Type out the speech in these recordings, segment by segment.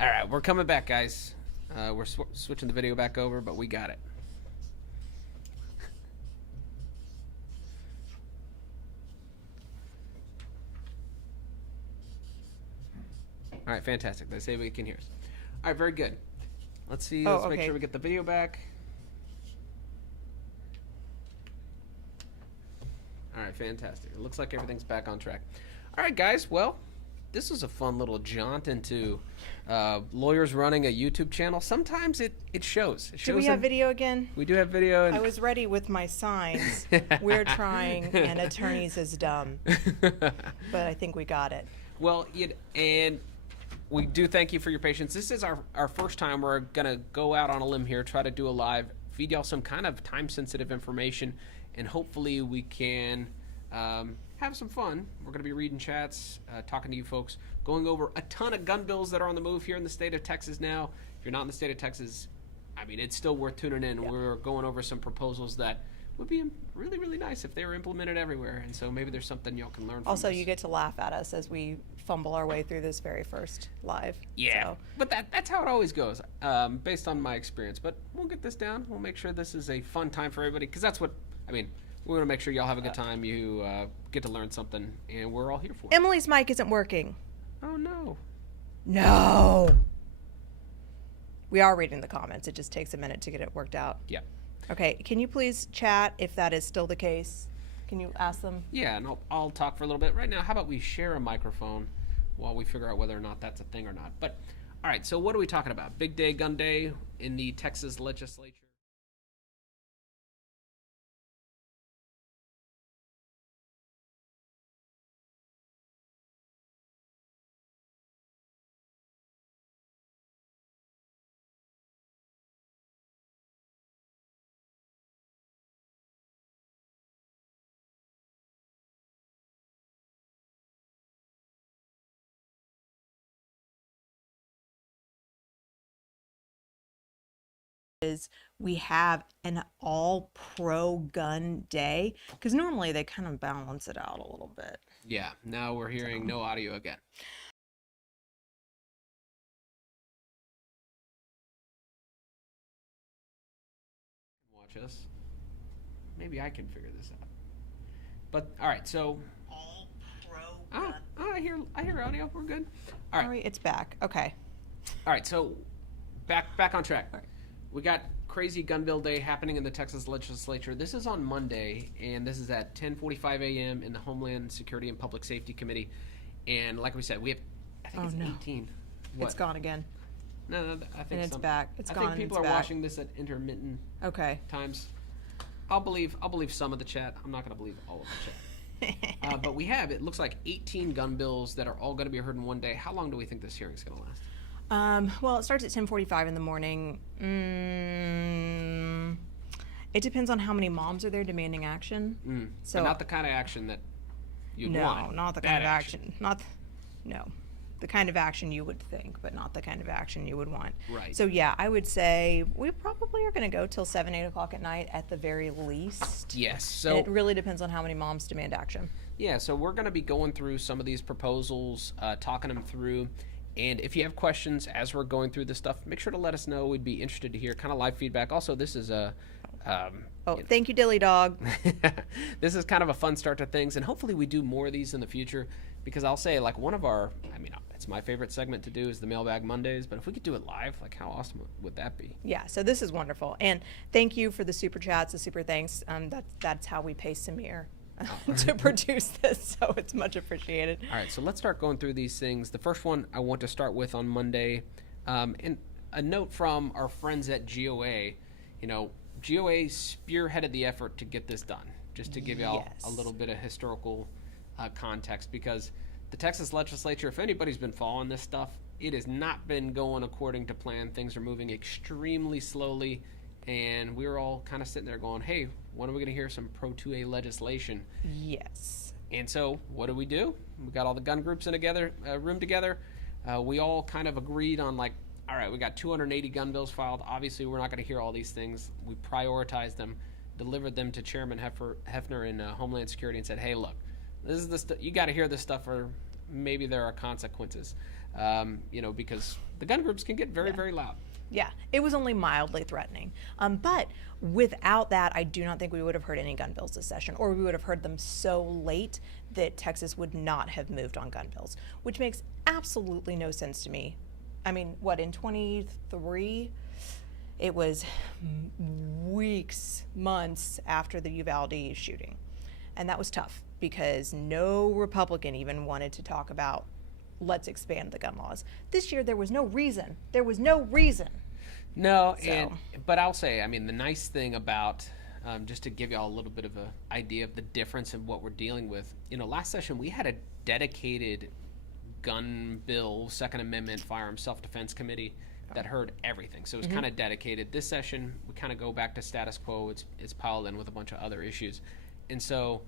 All right, we're coming back, guys. We're switching the video back over, but we got it. All right, fantastic. They say we can hear us. All right, very good. Let's see. Let's make sure we get the video back. All right, fantastic. It looks like everything's back on track. All right, guys. Well, this was a fun little jaunt into lawyers running a YouTube channel. Sometimes it shows. Do we have video again? We do have video. And I was ready with my signs. We're trying, and attorneys is dumb. But I think we got it. Well, and we do thank you for your patience. This is our first time. We're going to go out on a limb here, try to do a live, feed y'all some kind of time-sensitive information, and hopefully we can have some fun. We're going to be reading chats, talking to you folks, going over a ton of gun bills that are on the move here in the state of Texas now. If you're not in the state of Texas, I mean, it's still worth tuning in. Yeah. We're going over some proposals that would be really, really nice if they were implemented everywhere. And so maybe there's something y'all can learn from Also, this. you get to laugh at us as we fumble our way through this very first live. Yeah, so. But that's how it always goes, based on my experience. But we'll get this down. We'll make sure this is a fun time for everybody, because that's what, I mean, we want to make sure y'all have a good time. You get to learn something, and we're all here for it. Emily's mic isn't working. Oh, no. No. We are reading the comments. It just takes a minute to get it worked out. Yeah. Okay, can you please chat if that is still the case? Can you ask them? Yeah, and I'll talk for a little bit. Right now, how about we share a microphone while we figure out whether or not that's a thing or not. But, all right, so what are we talking about? Big day, gun day in the Texas legislature. Is we have an all pro gun day, because normally they kind of balance it out a little bit. Yeah, now we're hearing no audio again. Watch us. Maybe I can figure this out. But all right, so all pro gun. I hear audio. We're good. All right, it's back. Okay. All right, so back on track. All right. We got crazy gun bill day happening in the Texas legislature. This is on Monday, and this is at 10:45 a.m. in the Homeland Security and Public Safety Committee. And like we said, we have, I think it's 18. What? It's gone again. No, I think it's back. It's gone. I think people are watching this at intermittent times. I'll believe some of the chat. I'm not going to believe all of the chat. But we have, it looks like 18 gun bills that are all going to be heard in one day. How long do we think this hearing is going to last? Well, it starts at 10:45 in the morning. It depends on how many moms are there demanding action. So but not the kind of action that you'd want. No, not the kind of action. The kind of action you would think, but not the kind of action you would want. Right. So yeah, I would say we probably are going to go till 7, 8 o'clock at night at the very least. Yes. So and it really depends on how many moms demand action. Yeah. So we're going to be going through some of these proposals, talking them through. And if you have questions as we're going through this stuff, make sure to let us know. We'd be interested to hear kind of live feedback. Also, this is a... thank you, Dilly Dog. This is kind of a fun start to things, and hopefully we do more of these in the future, because I'll say, like, one of our... I mean, it's my favorite segment to do is the Mailbag Mondays, but if we could do it live, like, how awesome would that be? Yeah, so this is wonderful. And thank you for the super chats, the super thanks. That's how we pay Samir. To produce this, so it's much appreciated. All right, so let's start going through these things. The first one I want to start with on Monday, and a note from our friends at GOA. You know, GOA spearheaded the effort to get this done, just to give y'all a little bit of historical context, because the Texas legislature, if anybody's been following this stuff, it has not been going according to plan. Things are moving extremely slowly. And we were all kind of sitting there going, hey, when are we going to hear some Pro 2A legislation? Yes. And so what do? We got all the gun groups in a room together. We all kind of agreed on, like, all right, we got 280 gun bills filed. Obviously, we're not going to hear all these things. We prioritized them, delivered them to Chairman Hefner in Homeland Security and said, hey, look, this is you got to hear this stuff or maybe there are consequences. Because the gun groups can get very, very loud. Yeah, it was only mildly threatening. But without that, I do not think we would have heard any gun bills this session, or we would have heard them so late that Texas would not have moved on gun bills, which makes absolutely no sense to me. I mean, what, in 23, it was weeks, months after the Uvalde shooting. And that was tough because no Republican even wanted to talk about let's expand the gun laws. This year, there was no reason. There was no reason. No, So- but I'll say, I mean, the nice thing about, just to give y'all a little bit of an idea of the difference in what we're dealing with, last session we had a dedicated gun bill, Second Amendment, firearms self-defense committee that heard everything. So it was kind of dedicated. This session, we kind of go back to status quo. It's piled in with a bunch of other issues. And so,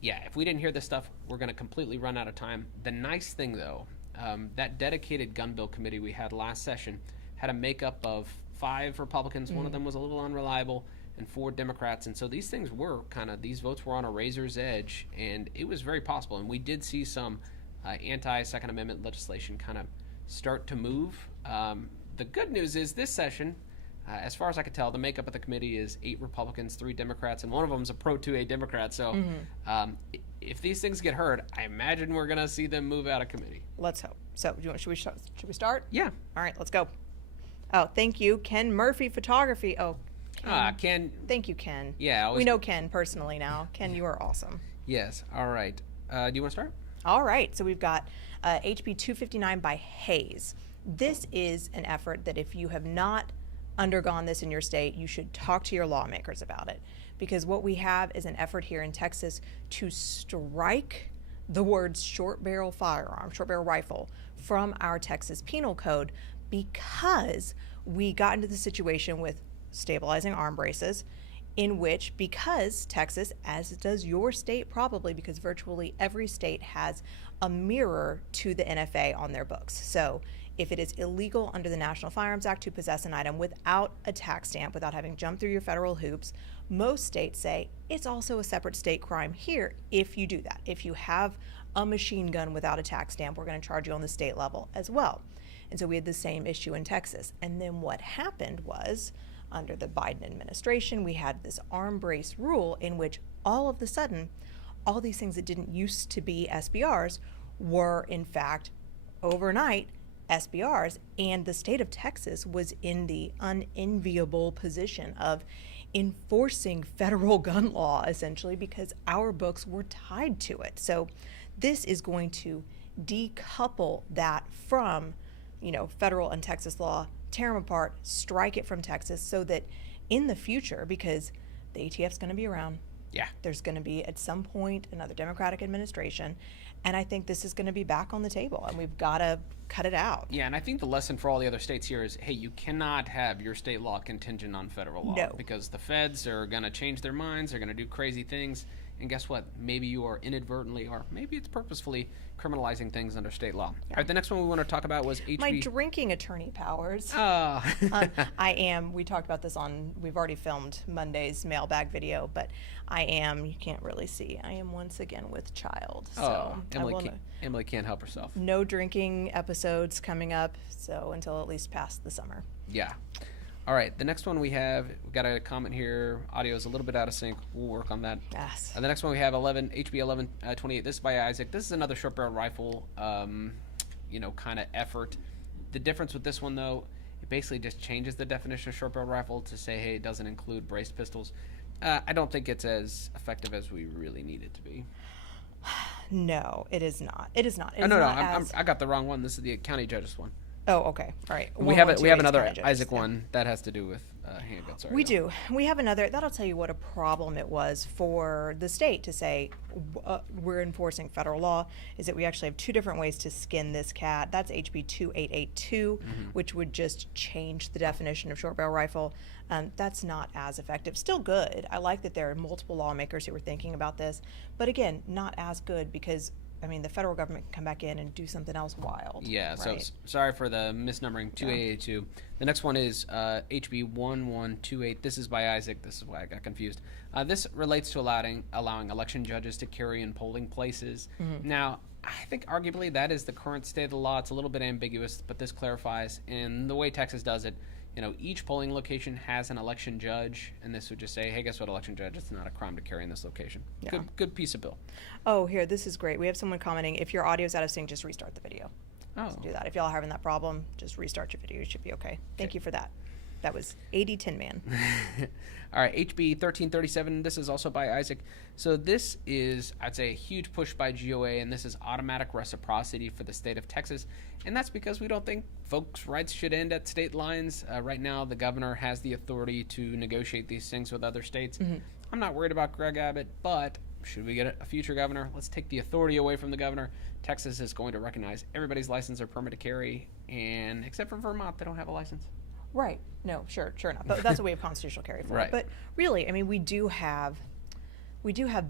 yeah, if we didn't hear this stuff, we're going to completely run out of time. The nice thing, though, that dedicated gun bill committee we had last session had a makeup of 5 Republicans. One of them was a little unreliable, and 4 Democrats. And so these things were these votes were on a razor's edge, and it was very possible. And we did see some anti-Second Amendment legislation kind of start to move. The good news is this session, as far as I could tell, the makeup of the committee is 8 Republicans, 3 Democrats, and one of them is a pro-2A Democrat. So if these things get heard, I imagine we're going to see them move out of committee. Let's hope. So, should we start? Yeah. All right, let's go. Oh, thank you, Ken Murphy Photography. Oh, Ken. Ken. Thank you, Ken. Yeah. We know Ken personally now. Ken, you are awesome. Yes. All right. Do you want to start? All right, so we've got HB 259 by Hayes. This is an effort that if you have not undergone this in your state, you should talk to your lawmakers about it. Because what we have is an effort here in Texas to strike the words short barrel firearm, short barrel rifle, from our Texas Penal Code because we got into the situation with stabilizing arm braces in which, because Texas, as does your state probably, because virtually every state has a mirror to the NFA on their books. So if it is illegal under the National Firearms Act to possess an item without a tax stamp, without having jumped through your federal hoops, most states say it's also a separate state crime here if you do that. If you have a machine gun without a tax stamp, we're going to charge you on the state level as well. And so we had the same issue in Texas. And then what happened was, under the Biden administration, we had this arm brace rule in which all of a sudden, all these things that didn't used to be SBRs were in fact overnight SBRs, and the state of Texas was in the unenviable position of enforcing federal gun law essentially because our books were tied to it. So this is going to decouple that from, federal and Texas law, tear them apart, strike it from Texas so that in the future, because the ATF's going to be around, Yeah. there's going to be at some point another Democratic administration, and I think this is going to be back on the table, and we've got to cut it out. Yeah, and I think the lesson for all the other states here is, hey, you cannot have your state law contingent on federal law. No. Because the feds are going to change their minds, they're going to do crazy things, and guess what? Maybe you are inadvertently, or maybe it's purposefully, criminalizing things under state law. All right, the next one we want to talk about was HB... My drinking attorney powers. We talked about this we've already filmed Monday's mailbag video, but you can't really see, I am once again with child. So Emily can't help herself. No drinking episodes coming up, so until at least past the summer. Yeah. All right, the next one we've got a comment here. Audio is a little bit out of sync. We'll work on that. Yes. The next one we have HB 1128. This is by Isaac. This is another short barrel rifle, kind of effort. The difference with this one, though, it basically just changes the definition of short barrel rifle to say, hey, it doesn't include braced pistols. I don't think it's as effective as we really need it to be. No, it is not. It is not. Oh, no, I got the wrong one. This is the county judge's one. Oh, okay. All right. We have another county judges. Isaac one that has to do with handguns. Sorry, We do. We have another. That'll tell you what a problem it was for the state to say we're enforcing federal law. Is that we actually have 2 different ways to skin this cat. That's HB 2882, which would just change the definition of short barrel rifle. That's not as effective. Still good. I like that there are multiple lawmakers who were thinking about this, but again, not as good because I mean, the federal government can come back in and do something else wild. Yeah, so right? sorry for the misnumbering, 2882. The next one is HB 1128. This is by Isaac. This is why I got confused. This relates to allowing election judges to carry in polling places. Now, I think arguably that is the current state of the law. It's a little bit ambiguous, but this clarifies. And the way Texas does it, each polling location has an election judge, and this would just say, hey, guess what, election judge, it's not a crime to carry in this location. Yeah. Good piece of bill. Oh, here, this is great. We have someone commenting, if your audio's out of sync, just restart the video. Oh. Just do that. If y'all are having that problem, just restart your video. You should be okay. Thank you for that. That was 80 Tin Man. All right, HB 1337. This is also by Isaac. So this is, I'd say, a huge push by GOA, and this is automatic reciprocity for the state of Texas. And that's because we don't think folks' rights should end at state lines. Right now, the governor has the authority to negotiate these things with other states. I'm not worried about Greg Abbott, but should we get a future governor, let's take the authority away from the governor. Texas is going to recognize everybody's license or permit to carry, and except for Vermont, they don't have a license. Right. No, sure enough. But that's what we have constitutional carry for. Right. But really, I mean, we do have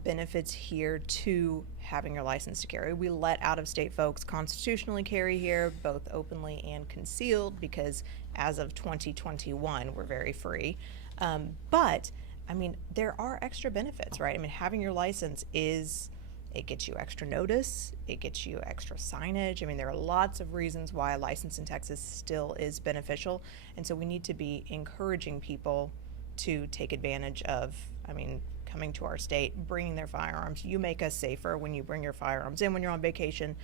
benefits here to having your license to carry. We let out-of-state folks constitutionally carry here, both openly and concealed, because as of 2021, we're very free. But, I mean, there are extra benefits, right? I mean, having your license it gets you extra notice, it gets you extra signage. I mean, there are lots of reasons why a license in Texas still is beneficial. And so we need to be encouraging people to take advantage of, I mean, coming to our state, bringing their firearms. You make us safer when you bring your firearms in when you're on vacation.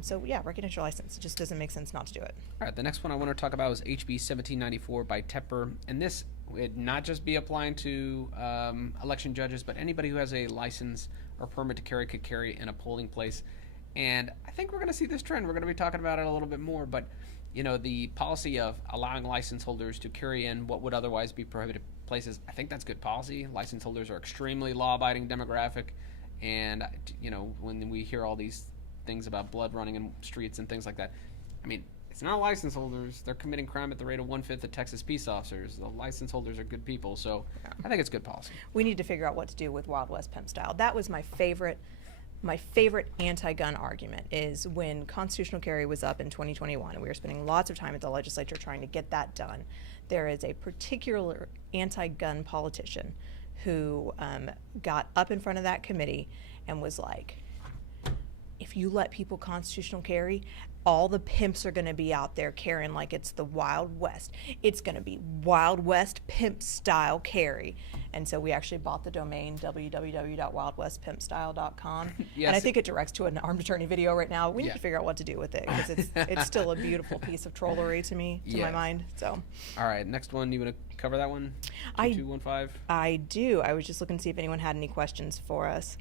So yeah, recognize your license. It just doesn't make sense not to do it. All right, the next one I want to talk about is HB 1794 by Tepper. And this would not just be applying to election judges, but anybody who has a license or permit to carry could carry in a polling place. And I think we're going to see this trend. We're going to be talking about it a little bit more, but the policy of allowing license holders to carry in what would otherwise be prohibited places, I think that's good policy. License holders are extremely law-abiding demographic, and when we hear all these things about blood running in streets and things like that, I mean, it's not license holders. They're committing crime at the rate of 1/5 of Texas peace officers. The license holders are good people, so I think it's good policy. We need to figure out what to do with Wild West pimp style. That was my favorite anti-gun argument, is when constitutional carry was up in 2021, and we were spending lots of time at the legislature trying to get that done. There is a particular anti-gun politician who got up in front of that committee and was like, if you let people constitutional carry, all the pimps are going to be out there carrying like it's the Wild West. It's going to be Wild West pimp style carry. And so we actually bought the domain www.wildwestpimpstyle.com. Yes. And I think it directs to an armed attorney video right now. We need to figure out what to do with it, because it's still a beautiful piece of trollery to me, to my mind. So. All right, next one. You want to cover that one? 2215? I do. I was just looking to see if anyone had any questions for us,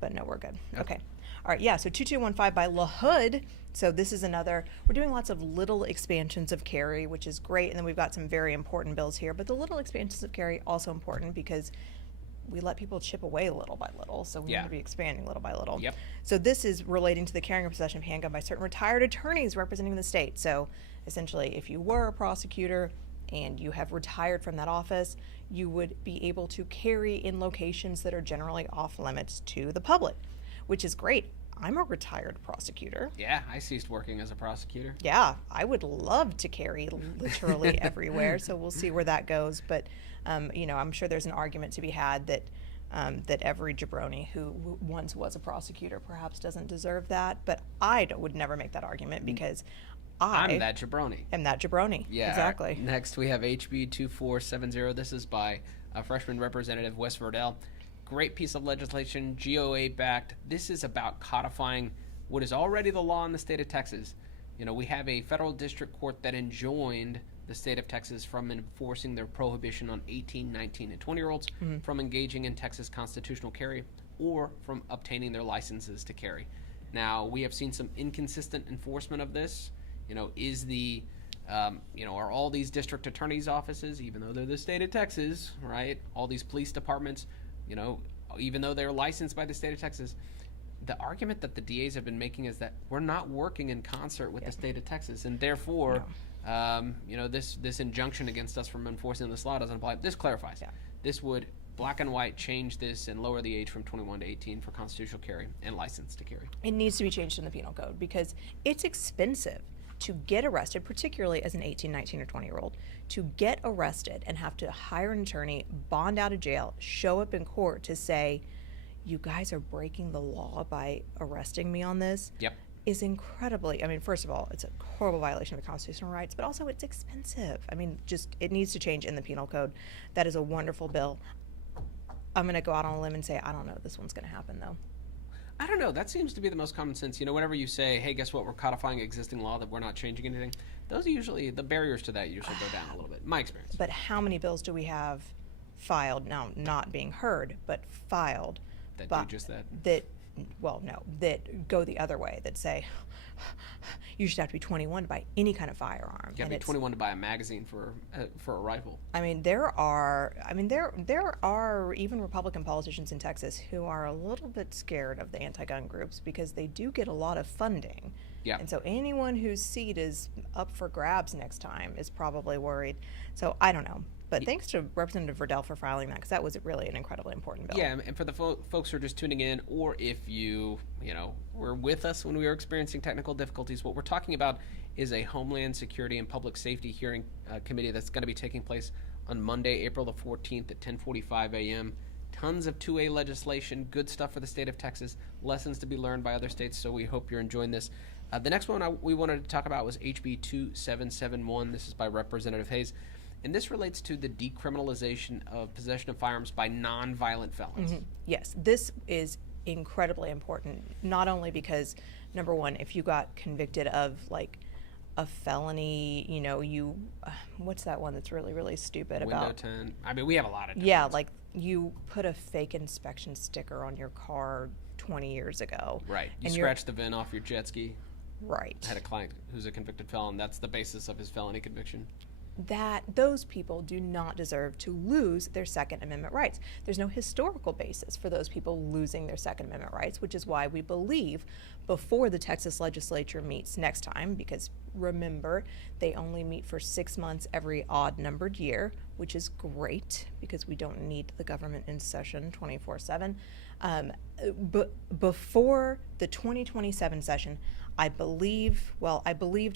but no, we're good. Okay. All right, yeah, so 2215 by LaHood. So this is another, we're doing lots of little expansions of carry, which is great, and then we've got some very important bills here, but the little expansions of carry also important because we let people chip away little by little, so we need to be expanding little by little. Yep. So this is relating to the carrying or possession of handgun by certain retired attorneys representing the state. So essentially, if you were a prosecutor and you have retired from that office, you would be able to carry in locations that are generally off limits to the public, which is great. I'm a retired prosecutor. Yeah, I ceased working as a prosecutor. Yeah, I would love to carry literally everywhere, so we'll see where that goes. But, I'm sure there's an argument to be had that every jabroni who once was a prosecutor perhaps doesn't deserve that. But I would never make that argument, because I'm that jabroni. am that jabroni. Yeah, exactly. Next, we have HB 2470. This is by freshman representative Wes Verdell. Great piece of legislation, GOA backed. This is about codifying what is already the law in the state of Texas. We have a federal district court that enjoined the state of Texas from enforcing their prohibition on 18, 19, and 20-year-olds from engaging in Texas constitutional carry or from obtaining their licenses to carry. Now, we have seen some inconsistent enforcement of this. Are all these district attorneys' offices, even though they're the state of Texas, right? All these police departments, even though they're licensed by the state of Texas, the argument that the DAs have been making is that we're not working in concert with the state of Texas, and therefore, this injunction against us from enforcing this law doesn't apply. This clarifies. This would black and white change this and lower the age from 21 to 18 for constitutional carry and license to carry. It needs to be changed in the penal code because it's expensive to get arrested, particularly as an 18, 19, or 20-year-old, to get arrested and have to hire an attorney, bond out of jail, show up in court to say, you guys are breaking the law by arresting me on this. Yep. Is incredibly, I mean, first of all, it's a horrible violation of constitutional rights, but also it's expensive. I mean, just, it needs to change in the penal code. That is a wonderful bill. I'm going to go out on a limb and say, I don't know if this one's going to happen, though. I don't know. That seems to be the most common sense. You know, whenever you say, hey, guess what, we're codifying existing law, that we're not changing anything, those are usually, the barriers to that usually go down a little bit, my experience. But how many bills do we have filed, now not being heard, but filed? That do just that? That go the other way, that say, you should have to be 21 to buy any kind of firearm. You got to be 21 to buy a magazine for a rifle. I mean, there are even Republican politicians in Texas who are a little bit scared of the anti-gun groups because they do get a lot of funding. Yeah. And so anyone whose seat is up for grabs next time is probably worried. So I don't know. But thanks to Representative Verdell for filing that, because that was really an incredibly important bill. Yeah, and for the folks who are just tuning in, or if you were with us when we were experiencing technical difficulties, what we're talking about is a Homeland Security and Public Safety hearing committee that's going to be taking place on Monday, April the 14th at 10:45 a.m. Tons of 2A legislation, good stuff for the state of Texas, lessons to be learned by other states, so we hope you're enjoying this. The next one we wanted to talk about was HB 2771. This is by Representative Hayes. And this relates to the decriminalization of possession of firearms by nonviolent felons. Mm-hmm. Yes, this is incredibly important, not only because, number one, if you got convicted of like a felony, what's that one that's really, really stupid Window about? 10. I mean, we have a lot of different Yeah, ones. like you put a fake inspection sticker on your car 20 years ago. Right. You and scratched the VIN off your jet ski. Right. I had a client who's a convicted felon. That's the basis of his felony conviction. That those people do not deserve to lose their Second Amendment rights. There's no historical basis for those people losing their Second Amendment rights, which is why we believe before the Texas legislature meets next time, because remember, they only meet for 6 months every odd-numbered year, which is great because we don't need the government in session 24/7. But before the 2027 session, I believed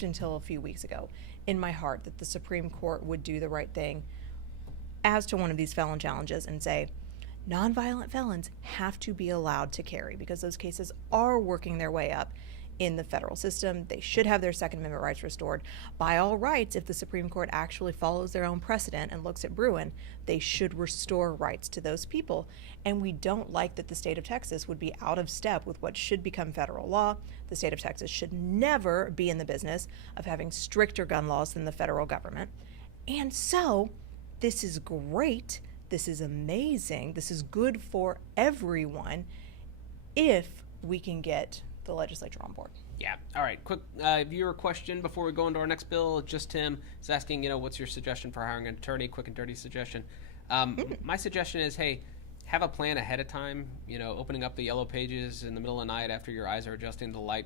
until a few weeks ago in my heart that the Supreme Court would do the right thing as to one of these felon challenges and say, nonviolent felons have to be allowed to carry because those cases are working their way up in the federal system. They should have their Second Amendment rights restored. By all rights, if the Supreme Court actually follows their own precedent and looks at Bruin, they should restore rights to those people. And we don't like that the state of Texas would be out of step with what should become federal law. The state of Texas should never be in the business of having stricter gun laws than the federal government. And so, this is great. This is amazing. This is good for everyone if we can get the legislature on board. Yeah. All right. Quick viewer question before we go into our next bill. Just Tim is asking, what's your suggestion for hiring an attorney? Quick and dirty suggestion. My suggestion is, hey, have a plan ahead of time. Opening up the yellow pages in the middle of the night after your eyes are adjusting to the light,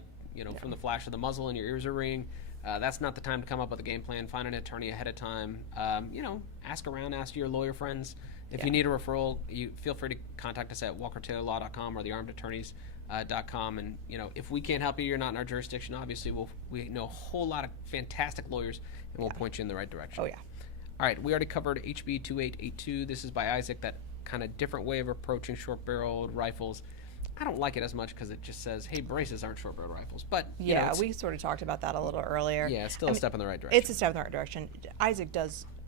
from the flash of the muzzle and your ears are ringing. That's not the time to come up with a game plan. Find an attorney ahead of time. Ask around, ask your lawyer friends. If you need a referral, you feel free to contact us at walkertaylorlaw.com or thearmedattorneys.com. And, if we can't help you, you're not in our jurisdiction, obviously, we know a whole lot of fantastic lawyers, and we'll point you in the right direction. Oh, yeah. All right, we already covered HB 2882. This is by Isaac, that kind of different way of approaching short-barreled rifles. I don't like it as much because it just says, hey, braces aren't short-barreled rifles. But, we sort of talked about that a little earlier. Yeah, it's still a step in the right direction. It's a step in the right direction. Isaac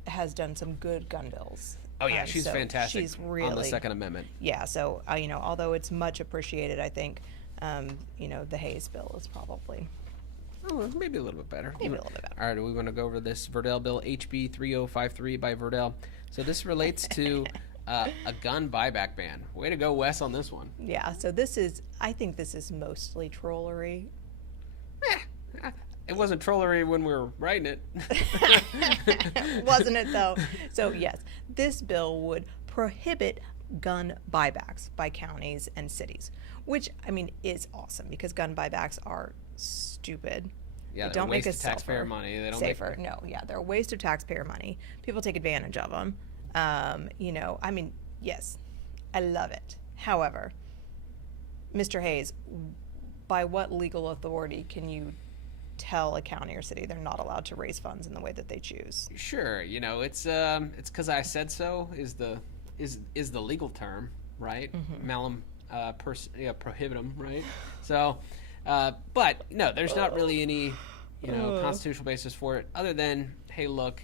has done some good gun bills. Oh, yeah, she's fantastic she's really, on the Second Amendment. Yeah, so, although it's much appreciated, I think, the Hayes bill is probably... Oh, maybe a little bit better. Maybe a little bit better. All right, we want to go over this Verdell bill, HB 3053 by Verdell. So this relates to a gun buyback ban. Way to go, Wes, on this one. Yeah, so I think this is mostly trollery. It wasn't trollery when we were writing it. Wasn't it, though? So, yes, this bill would prohibit gun buybacks by counties and cities, which, is awesome because gun buybacks are stupid. Yeah, they don't make us taxpayer money. They don't safer. They're a waste of taxpayer money. People take advantage of them. Yes, I love it. However, Mr. Hayes, by what legal authority can you tell a county or city they're not allowed to raise funds in the way that they choose? Sure, it's because I said so is the legal term, right? Malum prohibitum, right? So, but no, there's not really any constitutional basis for it other than, hey, look,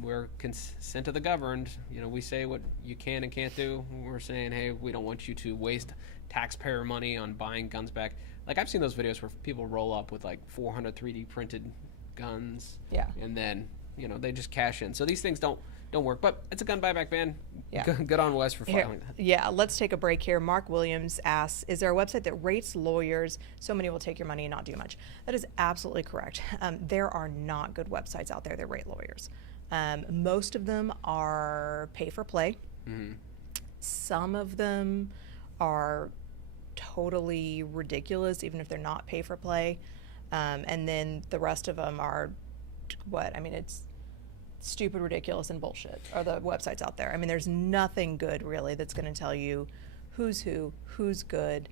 we're consent of the governed. We say what you can and can't do. We're saying, hey, we don't want you to waste taxpayer money on buying guns back. Like, I've seen those videos where people roll up with like 400 3D printed guns. Yeah. And then, they just cash in. So these things don't work. But it's a gun buyback ban. Yeah. Good on Wes for filing that. Yeah, let's take a break here. Mark Williams asks, is there a website that rates lawyers so many will take your money and not do much? That is absolutely correct. There are not good websites out there that rate lawyers. Most of them are pay for play. Mm-hmm. Some of them are totally ridiculous, even if they're not pay for play. And then the rest of them are it's stupid, ridiculous, and bullshit are the websites out there. I mean, there's nothing good really that's going to tell you who's good.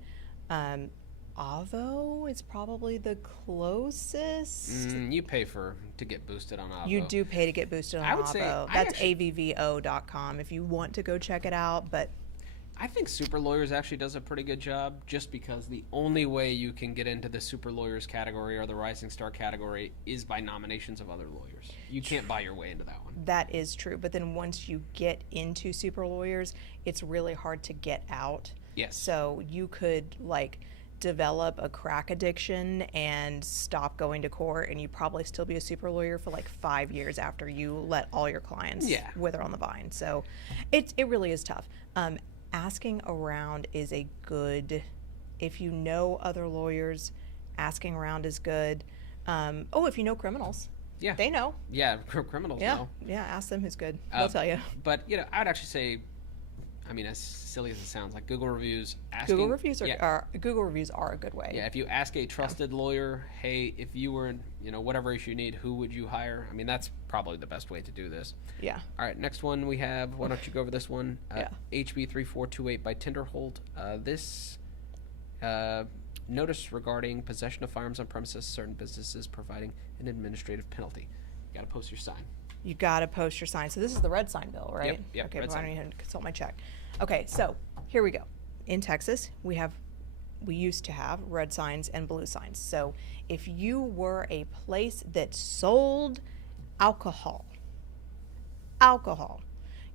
Avo is probably the closest. You pay to get boosted on Avo. You do pay to get boosted on I would Avo. say That's avvo.com if you want to go check it out. But I think Super Lawyers actually does a pretty good job, just because the only way you can get into the Super Lawyers category or the Rising Star category is by nominations of other lawyers. You can't buy your way into that one. That is true. But then once you get into Super Lawyers, it's really hard to get out. Yes. So you could develop a crack addiction and stop going to court, and you probably still be a super lawyer for 5 years after you let all your clients wither on the vine. So it really is tough. Asking around is a good, if you know other lawyers, asking around is good. If you know criminals, they know. Yeah, criminals know. Yeah, ask them who's good. They'll tell you. But I would actually say, as silly as it sounds, like Google reviews. Google reviews are a good way. Yeah, if you ask a trusted lawyer, hey, if you were in whatever issue you need, who would you hire? That's probably the best way to do this. Yeah. All right, next one we have. Why don't you go over this one? HB 3428 by Tinderholt. This notice regarding possession of firearms on premises, certain businesses providing an administrative penalty. You got to post your sign. You got to post your sign. So this is the red sign bill, right? Yep. Okay, but I don't even consult my check. Okay, so here we go. In Texas, we used to have red signs and blue signs. So if you were a place that sold alcohol,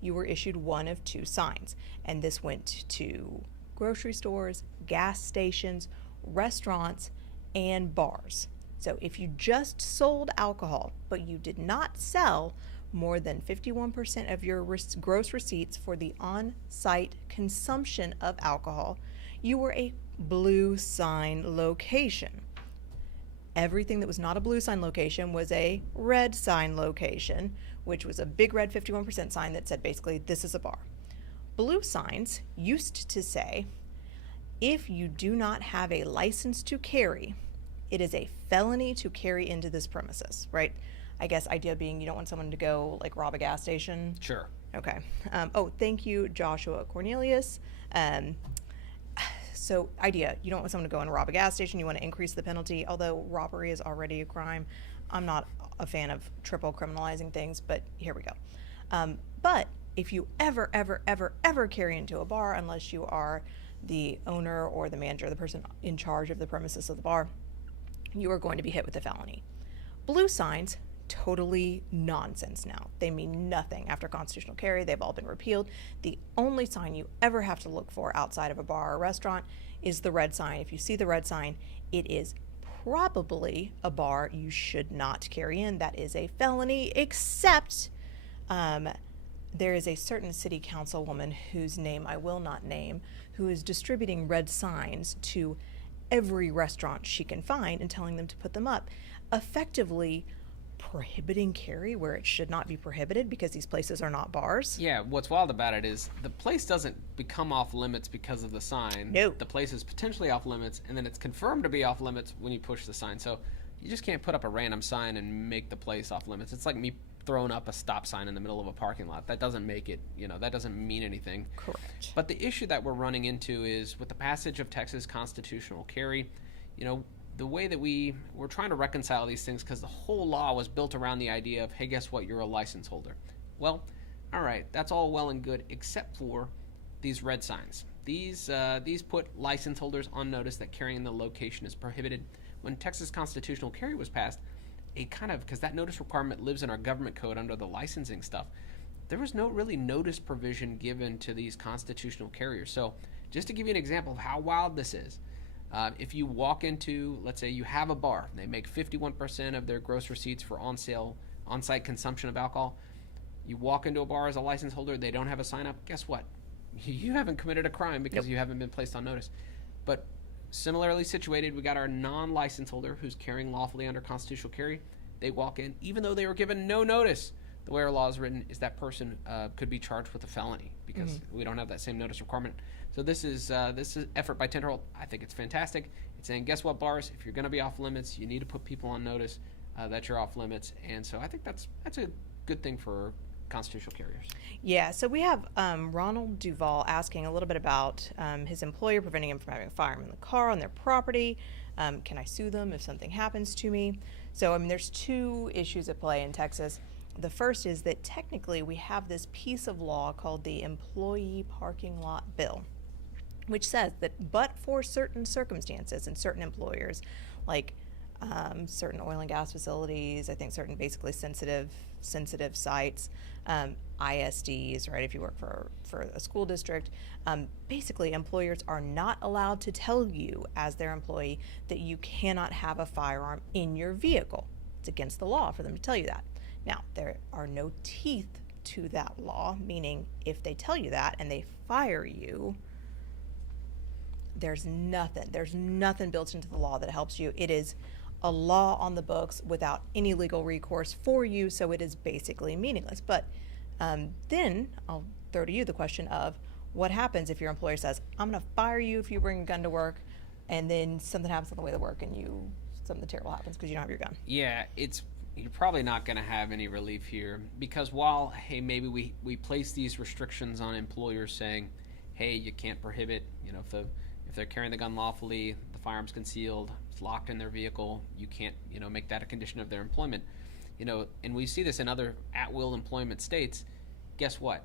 you were issued one of two signs. And this went to grocery stores, gas stations, restaurants, and bars. So if you just sold alcohol, but you did not sell more than 51% of your gross receipts for the on-site consumption of alcohol, you were a blue sign location. Everything that was not a blue sign location was a red sign location, which was a big red 51% sign that said basically, this is a bar. Blue signs used to say, if you do not have a license to carry, it is a felony to carry into this premises, right? I guess idea being you don't want someone to go rob a gas station. Sure. Okay. Thank you, Joshua Cornelius. So idea, you don't want someone to go and rob a gas station. You want to increase the penalty, although robbery is already a crime. I'm not a fan of triple criminalizing things, but here we go. But if you ever carry into a bar, unless you are the owner or the manager, the person in charge of the premises of the bar, you are going to be hit with a felony. Blue signs, totally nonsense now. They mean nothing after constitutional carry. They've all been repealed. The only sign you ever have to look for outside of a bar or restaurant is the red sign. If you see the red sign, it is probably a bar you should not carry in. That is a felony, except there is a certain city councilwoman whose name I will not name, who is distributing red signs to every restaurant she can find and telling them to put them up, effectively prohibiting carry where it should not be prohibited because these places are not bars. Yeah, what's wild about it is the place doesn't become off limits because of the sign. No. The place is potentially off limits, and then it's confirmed to be off limits when you push the sign. So you just can't put up a random sign and make the place off limits. It's like me thrown up a stop sign in the middle of a parking lot. That doesn't make it, that doesn't mean anything. Correct. But the issue that we're running into is with the passage of Texas constitutional carry, the way that we're trying to reconcile these things, because the whole law was built around the idea of, hey, guess what, you're a license holder. Well, all right, that's all well and good, except for these red signs. These put license holders on notice that carrying in the location is prohibited. When Texas constitutional carry was passed, because that notice requirement lives in our government code under the licensing stuff, there was no really notice provision given to these constitutional carriers. So just to give you an example of how wild this is, if you walk into, let's say you have a bar, they make 51% of their gross receipts for on-site consumption of alcohol. You walk into a bar as a license holder, they don't have a sign up, guess what? You haven't committed a crime because you haven't been placed on notice. But similarly situated, we got our non-license holder who's carrying lawfully under constitutional carry. They walk in, even though they were given no notice. The way our law is written is that person could be charged with a felony because we don't have that same notice requirement. So this is effort by Tenderholt. I think it's fantastic. It's saying, guess what, bars? If you're going to be off limits, you need to put people on notice that you're off limits. And so I think that's a good thing for constitutional carriers. Yeah, so we have Ronald Duvall asking a little bit about his employer preventing him from having a firearm in the car on their property. Can I sue them if something happens to me? So, there's two issues at play in Texas. The first is that technically we have this piece of law called the Employee Parking Lot Bill, which says that but for certain circumstances and certain employers, like certain oil and gas facilities, I think certain basically sensitive sites, ISDs, right, if you work for a school district, basically employers are not allowed to tell you as their employee that you cannot have a firearm in your vehicle. It's against the law for them to tell you that. Now, there are no teeth to that law, meaning if they tell you that and they fire you, there's nothing built into the law that helps you. It is a law on the books without any legal recourse for you, so it is basically meaningless. But then I'll throw to you the question of what happens if your employer says, I'm going to fire you if you bring a gun to work, and then something happens on the way to work and something terrible happens because you don't have your gun. Yeah, you're probably not going to have any relief here because while, hey, maybe we place these restrictions on employers saying, hey, you can't prohibit, if they're carrying the gun lawfully, the firearm's concealed, it's locked in their vehicle, you can't, make that a condition of their employment. And we see this in other at-will employment states. Guess what?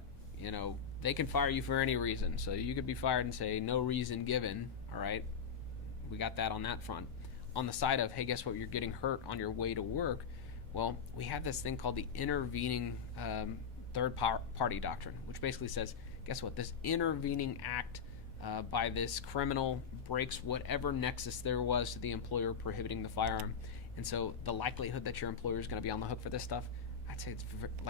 They can fire you for any reason. So you could be fired and say, no reason given, all right? We got that on that front. On the side of, hey, guess what? You're getting hurt on your way to work. Well, we have this thing called the intervening third-party doctrine, which basically says, guess what? This intervening act by this criminal breaks whatever nexus there was to the employer prohibiting the firearm. And so the likelihood that your employer is going to be on the hook for this stuff, I'd say it's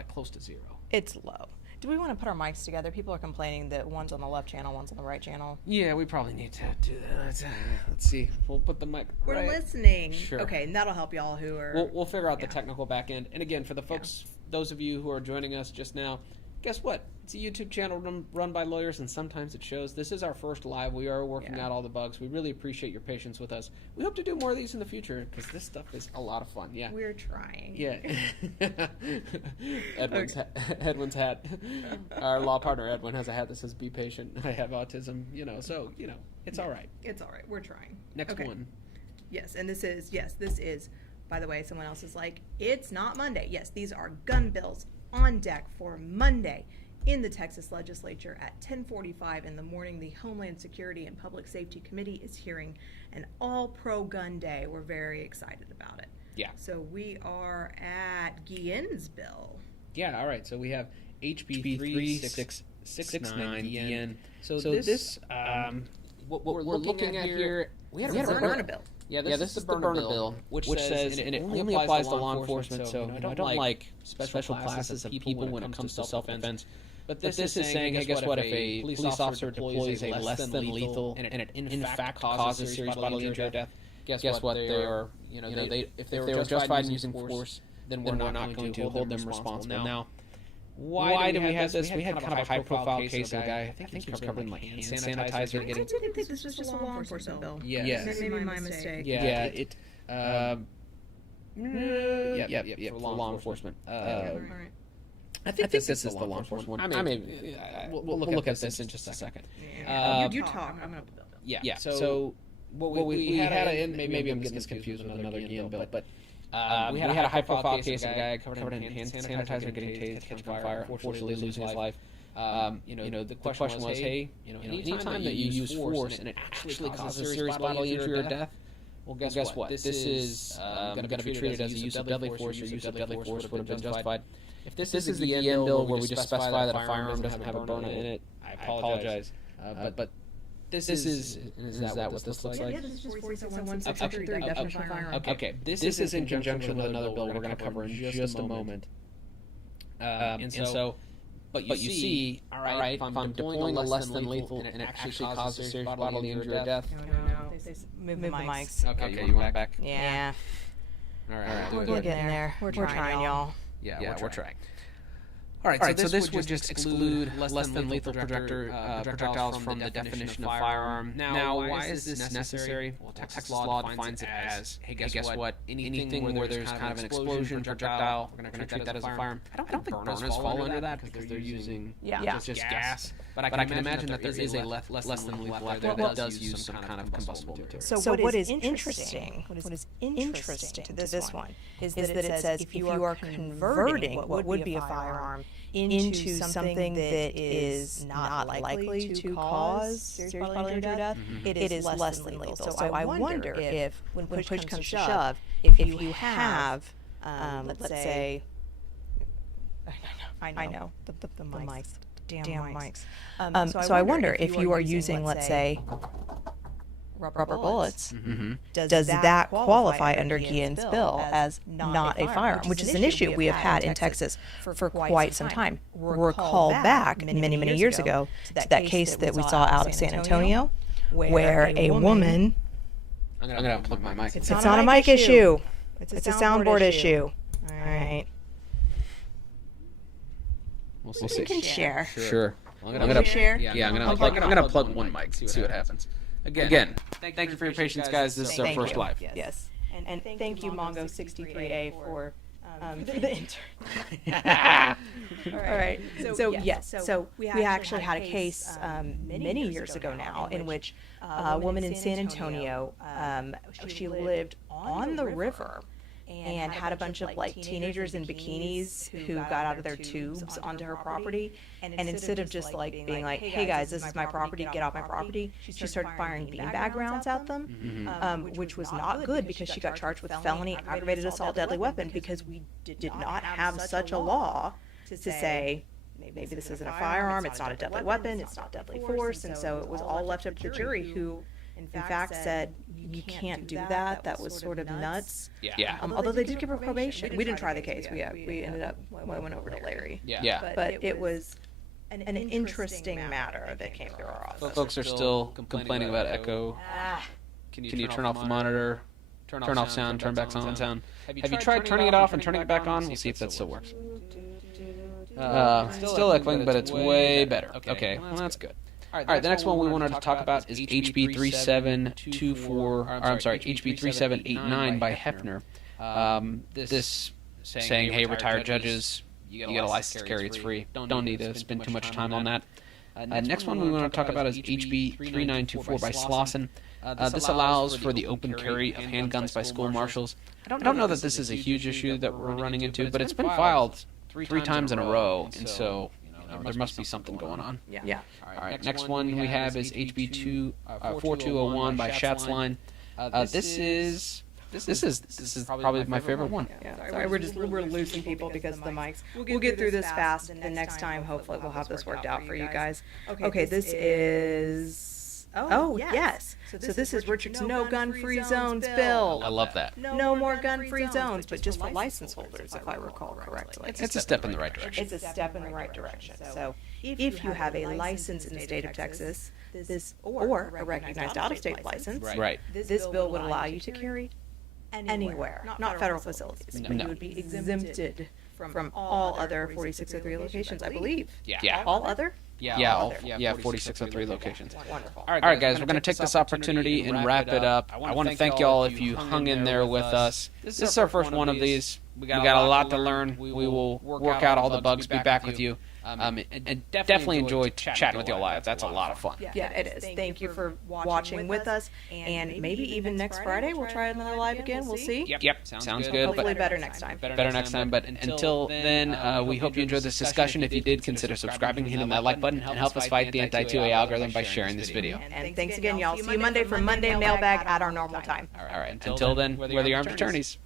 close to zero. It's low. Do we want to put our mics together? People are complaining that one's on the left channel, one's on the right channel. Yeah, we probably need to do that. Let's see. We'll put the mic We're listening. Sure. Okay, and that'll help y'all who are... We'll figure out the technical back end. And again, for the folks, those of you who are joining us just now, guess what? It's a YouTube channel run by lawyers, and sometimes it shows. This is our first live. We are working out all the bugs. We really appreciate your patience with us. We hope to do more of these in the future because this stuff is a lot of fun. Yeah, we're trying. Yeah. Edwin's hat. Our law partner Edwin has a hat that says "Be patient. I have autism." So it's all right. It's all right. We're trying. Next one. Yes, and this is. By the way, someone else is like, it's not Monday. Yes, these are gun bills on deck for Monday in the Texas legislature at 10:45 in the morning. The Homeland Security and Public Safety Committee is hearing an all-pro gun day. We're very excited about it. Yeah. So we are at Guillen's bill. Yeah, all right. So we have HB 3669 DN. So this what we're looking at here, we had a Byrna bill. Yeah, this is the Byrna bill, which says, and it only applies to law enforcement, so I don't like special classes of people when it comes to self-defense. But this is saying, hey, guess what, if a police officer deploys a less than lethal and it in fact causes serious bodily injury or death, guess what, they are, if they were justified in using force, then we're not going to hold them responsible. Now, why do we have this? We had kind of a high-profile case of a guy, I think he was covered in like hand sanitizer. I didn't think this was just a law enforcement bill. Yes. Maybe my mistake. Yeah, Yep, for law enforcement. I think this is the law enforcement one. I mean, we'll look at this in just a second. You talk. I'm gonna. Yeah. So what we had, and maybe I'm getting this confused with another Guillen bill, but we had a high-profile case of a guy covered in hand sanitizer getting tased, catching fire, unfortunately losing his life. The question was, hey, anytime that you use force and it actually causes serious bodily injury or death, well, guess what? This is going to be treated as a use of deadly force, or use of deadly force would have been justified. If this is the Guillen bill where we just specify that a firearm doesn't have a burner in it, I apologize. But this is that what this looks like? Yeah, this is just 4601, section 3, definition of firearm. Okay, this is in conjunction with another bill we're going to cover in just a moment. And so, but you see, all right, if I'm deploying a less than lethal and it actually causes serious bodily injury or death. No. Move the mics. Okay, you want it back? Yeah. All right, We're getting there. We're trying, y'all. Yeah, we're trying. All right, so this would just exclude less than lethal projectiles from the definition of firearm. Now, why is this necessary? Well, Texas law defines it as, hey, guess what? Anything where there's kind of an explosion projectile, we're going to treat that as a firearm. I don't think burners fall under that because they're using just gas. But I can imagine that there is a less than lethal out there that does use some kind of combustible material. So what is interesting to this one is that it says if you are converting what would be a firearm into something that is not likely to cause serious bodily injury or death, it is less than lethal. So I wonder if, when push comes to shove, if you have, let's say, I know, the mics, damn mics. So I wonder if you are using, let's say, rubber bullets, does that qualify under Guillen's bill as not a firearm, which is an issue we have had in Texas for quite some time. Recall back many years ago to that case that we saw out of San Antonio, where a woman. I'm gonna unplug my mic. It's not a mic issue. It's a soundboard issue. All right. We'll see. You can share. Sure. I'm gonna share. Yeah, I'm gonna plug one mic. See what happens. Again, thank you for your patience, guys. This is our first live. Yes. And thank you, Mongo63A, for the intern. All right. So yes. So we actually had a case many years ago now in which a woman in San Antonio, she lived on the river and had a bunch of like teenagers in bikinis who got out of their tubes onto her property, and instead of just like being like, hey guys, this is my property, get off my property, she started firing beanbag rounds at them, which was not good because she got charged with felony aggravated assault deadly weapon because we did not have such a law to say maybe this isn't a firearm, it's not a deadly weapon, it's not deadly force, and so it was all left up to the jury who in fact said you can't do that. That was sort of nuts. Yeah. Although they did give her probation. We didn't try the case. We ended up went over to Larry. Yeah. But it was an interesting matter that came through our office. Folks are still complaining about echo. Can you turn off the monitor? Turn off sound. Turn back on sound. Have you tried turning it off and turning it back on? We'll see if that still works. Still echoing, but it's way better. Okay. Well, that's good. All right, the next one we wanted to talk about is HB 3789 by Hefner. This saying, hey, retired judges, you get a license to carry, it's free. Don't need to spend too much time on that. Next one we want to talk about is HB 3924 by Slauson. This allows for the open carry of handguns by school marshals. I don't know that this is a huge issue that we're running into, but it's been filed three times in a row, and so there must be something going on. Yeah. All right. Next one we have is HB 4201 by Schatzline. This is probably my favorite one. Yeah. Sorry, we're losing people because of the mics. We'll get through this fast, and next time hopefully we'll have this worked out for you guys. Okay, this is. Oh, yes. So this is Richard's No Gun-Free Zones bill. I love that. No more gun-free zones, but just for license holders, if I recall correctly. It's a step in the right direction. It's a step in the right direction. So if you have a license in the state of Texas, or a recognized out-of-state license, Right. this bill would allow you to carry anywhere, not federal facilities. No. You would be exempted from all other 4603 locations, I believe. Yeah. All other? 4603 locations. Wonderful. All right, guys, we're going to take this opportunity and wrap it up. I want to thank y'all if you hung in there with us. This is our first one of these. We got a lot to learn. We will work out all the bugs, be back with you. And definitely enjoy chatting with y'all live. That's a lot of fun. Yeah, it is. Thank you for watching with us. And maybe even next Friday, we'll try another live again. We'll see. Yep, sounds good. Hopefully better next time. Better next time. But until then, we hope you enjoyed this discussion. If you did, consider subscribing, hitting that like button, and help us fight the anti-2A algorithm by sharing this video. And thanks again, y'all. See you Monday for Monday Mailbag at our normal time. All right. Until then, wear the armed attorneys.